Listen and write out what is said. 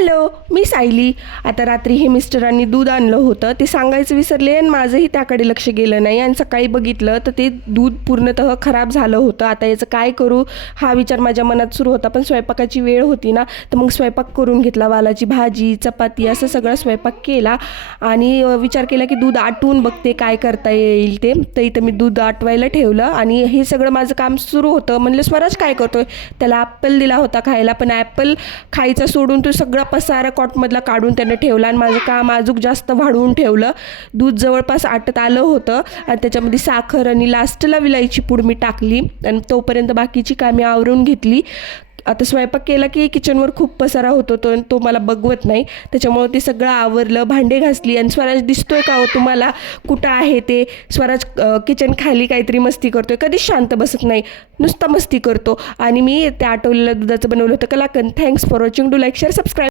Hello मी सायली. आता रात्री हे मिस्टरांनी दूध आणलं होतं. ते सांगायचं विसरले आणि माझंही त्याकडे लक्ष गेलं नाही. आणि सकाळी बघितलं तर ते दूध पूर्णतः खराब झालं होतं. आता याचं काय करू? हा विचार माझ्या मनात सुरू होता पण स्वयंपाकाची वेळ होती ना तर मग स्वयंपाक करून घेतला. वालाची भाजी चपाती असं सगळं स्वयंपाक केला. आणि विचार केला की दूध आटवून बघते काय करता येईल ते. तर इथं मी दूध आटवायला ठेवलं आणि हे सगळं माझं काम सुरू होतं. म्हणलं स्वराज काय करतोय? त्याला ॲपल दिला होता खायला पण ॲपल खायचा सोडून तो सगळा पसारा कॉटमधला काढून त्यानं ठेवला आणि माझं काम अजूक जास्त वाढवून ठेवलं. दूध जवळपास आटत आलं होतं आणि त्याच्यामध्ये साखर आणि लास्टला विलायची पूड मी टाकली आणि तोपर्यंत बाकीची कामे आवरून घेतली. आता स्वयंपाक केला की किचनवर खूप पसारा होतो तो तो मला बघवत नाही. त्याच्यामुळं ते सगळं आवरलं भांडे घासली आणि स्वराज दिसतोय का हो तुम्हाला? कुठं आहे ते? स्वराज किचन खाली काहीतरी मस्ती करतोय. कधीच शांत बसत नाही. नुसता मस्ती करतो. आणि मी त्या आठवलेल्या दुधाचं बनवलं होतं कलाकन thanks for watching do like share subscribe